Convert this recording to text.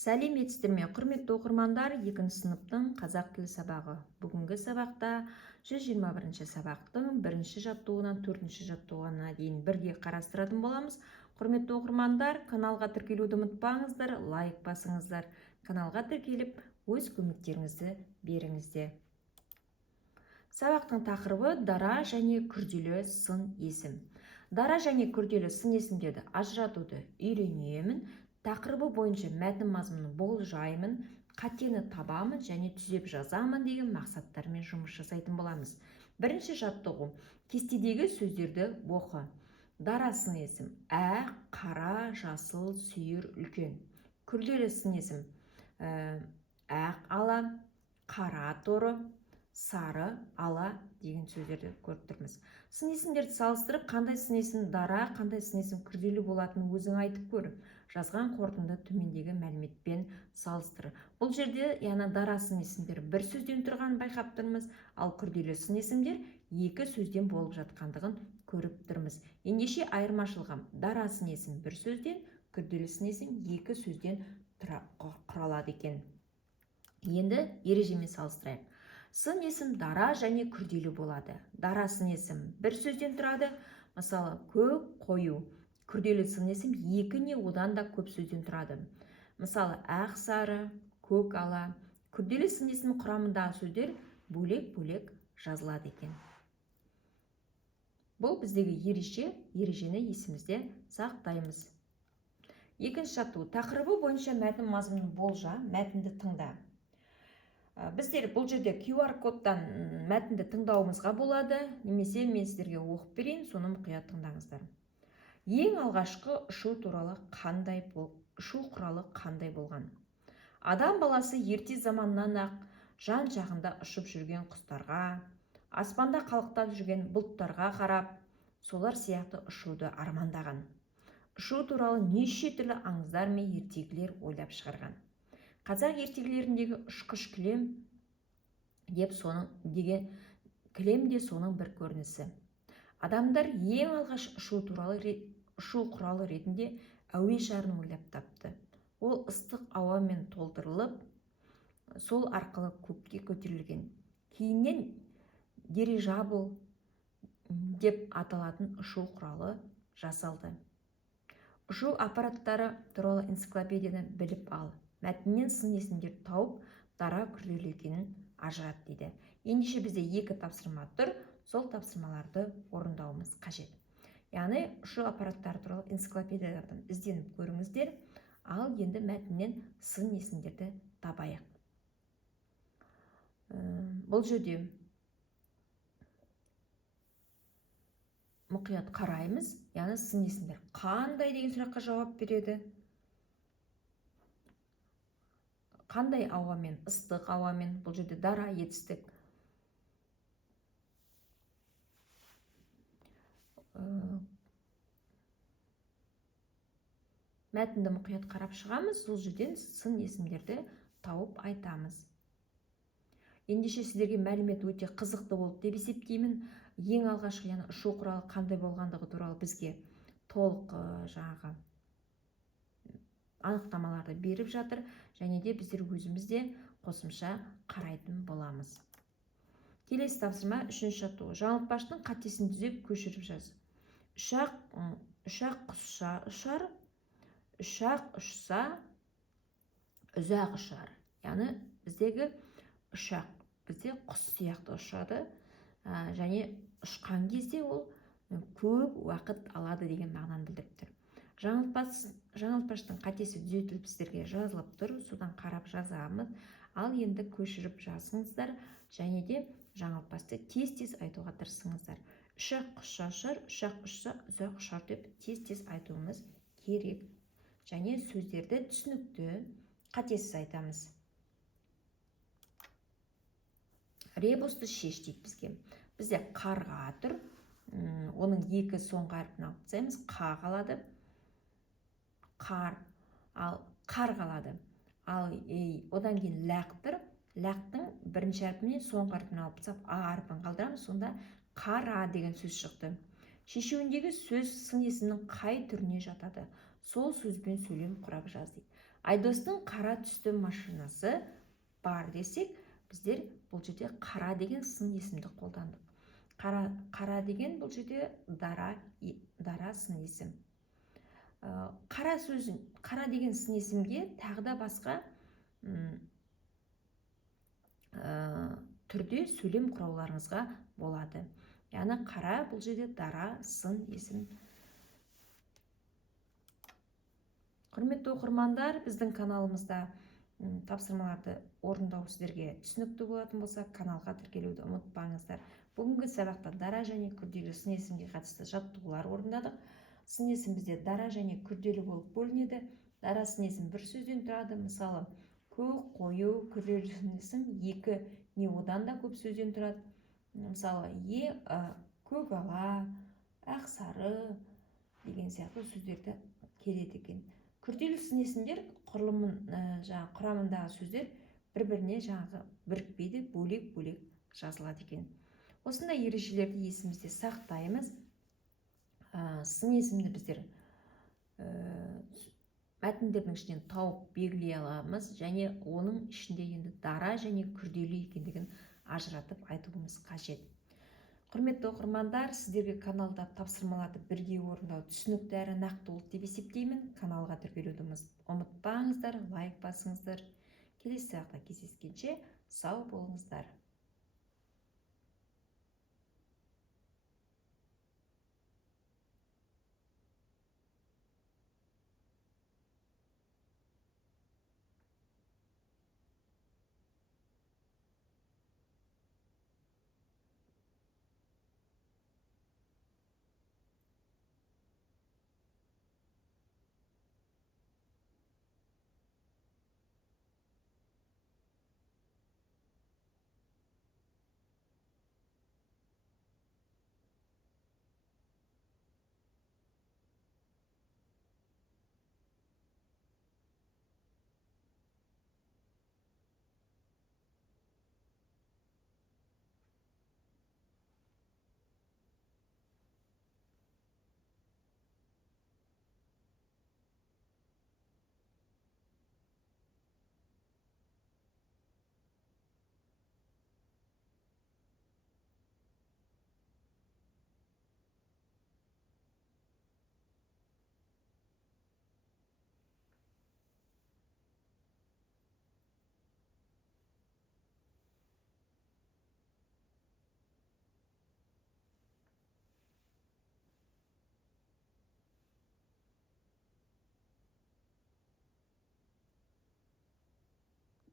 Сәлеметсіздер ме, құрметті оқырмандар, 2 сыныптың қазақ тілі сабағы. Бүгінгі сабақта 121 сабақтың 1 жаттығуынан 4 жаттығуына дейін бірге қарастыратын боламыз. Құрметті оқырмандар, каналға тіркелуді ұмытпаңыздар, лайк басыңыздар. Каналға тіркеліп, өз көмектеріңізді беріңіздер. Сабақтың тақырыбы дара және күрделі сын есім. Дара және күрделі сын есімдерді ажыратуды үйренемін. Тақырыбы бойынша мәтін мазмұнын болжаймын, қатені табамын және түзеп жазамын деген мақсаттармен жұмыс жасайтын боламыз. Бірінші жаттығу. Кестедегі сөздерді оқы. Дара сын есім: ә, қара, жасыл, сүйір, үлкен. Күрделі сын есім: ақ ала, қара торы, сары ала деген сөздерді көріп тұрмыз. Сын есімдерді салыстырып, қандай сын есім дара, қандай сын есім күрделі болатынын өзің айтып көр. Жазған қорытынды төмендегі мәліметпен салыстыр. Бұл жерде дара сын есімдер бір сөзден тұрғанын байқап тұрмыз, ал күрделі сын есімдер 2 сөзден болып жатқандығын көріп тұрмыз. Ендеше айырмашылығы: дара сын есім бір сөзден, күрделі сын есім 2 сөзден құралады екен. Енді ережемен салыстырайық. Сын есім дара және күрделі болады. Дара сын есім бір сөзден тұрады. Мысалы, көк, қою. Күрделі сын есім 2 не одан да көп сөзден тұрады. Мысалы, ақ, сары, көк, ала. Күрделі сын есім құрамындағы сөздер бөлек-бөлек жазылады екен. Бұл біздегі ережені есімізде сақтаймыз. Екінші жаттығу. Тақырыбы бойынша мәтін мазмұнын болжа, мәтінді тыңда. Біздер бұл жерде QR кодтан мәтінді тыңдауымызға болады, немесе мен сіздерге оқып берейін, соны мұқият тыңдаңыздар. Ең алғашқы ұшу құралы қандай болған? Адам баласы ерте заманнан ақ жан жағында ұшып жүрген құстарға, аспанда қалықтап жүрген бұлттарға қарап, солар сияқты ұшуды армандаған. Ұшу туралы неше түрлі аңыздар мен ертегілер ойлап шығарған. Қазақ ертегілеріндегі ұшқыш кілем де соның бір көрінісі. Адамдар ең алғаш ұшу құралы ретінде әуе шарын ойлап тапты. Ол ыстық ауамен толтырылып, сол арқылы көкке көтерілген. Кейіннен дирижабль деп аталатын ұшу құралы жасалды. Ұшу аппараттары туралы энциклопедияны біліп ал. Мәтіннен сын есімдер тауып, дара күрделі екенін ажырат дейді. Ендеше бізде 2 тапсырма тұр, сол тапсырмаларды орындауымыз қажет. Яғни ұшу аппараттары туралы энциклопедиялардан ізденіп көріңіздер, ал енді мәтіннен сын есімдерді табайық. Бұл жерде мұқият қараймыз, яғни сын есімдер қандай деген сұраққа жауап береді. Қандай ауамен? Ыстық ауамен. Бұл жерде дара, етістік. Мәтінді мұқият қарап шығамыз, сол жерден сын есімдерді тауып айтамыз. Ендеше сіздерге мәлімет өте қызықты болды деп есептеймін. Ең алғашқы ұшу құралы қандай болғандығы туралы бізге толық анықтамаларды беріп жатыр, және де біздер өзімізде қосымша қарайтын боламыз. Келесі тапсырма 3-ші жаттығу. Жаңылтпаштың қатесін түзеп көшіріп жаз. Ұшақ құсша ұшар, ұшақ ұшса ұзақ ұшар. Яғни біздегі ұшақ бізде құс сияқты ұшады, және ұшқан кезде ол көп уақыт алады деген мағынаны білдіріп тұр. Жаңылтпаштың қатесі түзетіліп сіздерге жазылып тұр, содан қарап жазамыз. Ал енді көшіріп жазыңыздар, және де жаңылтпашты тез-тез айтуға тырысыңыздар. Ұшақ құсша ұшар, ұшақ ұшса ұзақ ұшар деп тез-тез айтуымыз керек. Және сөздерді түсінікті, қатесіз айтамыз. Ребусты шеш дейді бізге. Бізде қарға тұр, оның 2 соңғы әрпін алып тастаймыз, қа қалады. Қар, ал қар қалады. Ал одан кейін ләқ тұр. Ләқтің бірінші әрпінен соңғы әрпін алып тастап, а әрпін қалдырамыз, сонда қара деген сөз шықты. Шешуіндегі сөз сын есімнің қай түріне жатады? сол сөзбен сөйлем құрап жаз дейді. Айдостың қара түсті машинасы бар десек, біздер бұл жерде қара деген сын есімді қолдандық. Қара деген бұл жерде дара сын есім. Қара деген сын есімге тағы да басқа түрде сөйлем құрауларыңызға болады. Яғни қара бұл жерде дара сын есім. Құрметті оқырмандар, біздің каналымызда тапсырмаларды орындау сіздерге түсінікті болатын болса, каналға тіркелуді ұмытпаңыздар. Бүгінгі сабақта дара және күрделі сын есімге қатысты жаттығулар орындадық. Сын есім бізде дара және күрделі болып бөлінеді. Дара сын есім бір сөзден тұрады. Мысалы, көк, қою. Күрделі сын есім екі не одан да көп сөзден тұрады. Мысалы, көк ала, ақ сары деген сияқты сөздерді келеді екен. Күрделі сын есімдер құрамындағы сөздер бір-біріне бірікпейді, бөлек-бөлек жазылады екен. Осындай ережелерді есімізде сақтаймыз. Сын есімді біздер мәтіндердің ішінен тауып белгілей аламыз, және оның ішінде енді дара және күрделі екендігін ажыратып айтуымыз қажет. Құрметті оқырмандар, сіздерге каналда тапсырмаларды бірге орындау түсінікті әрі нақты болды деп есептеймін. Каналға тіркелуді ұмытпаңыздар, лайк басыңыздар. Келесі сабақта кездескенше сау болыңыздар.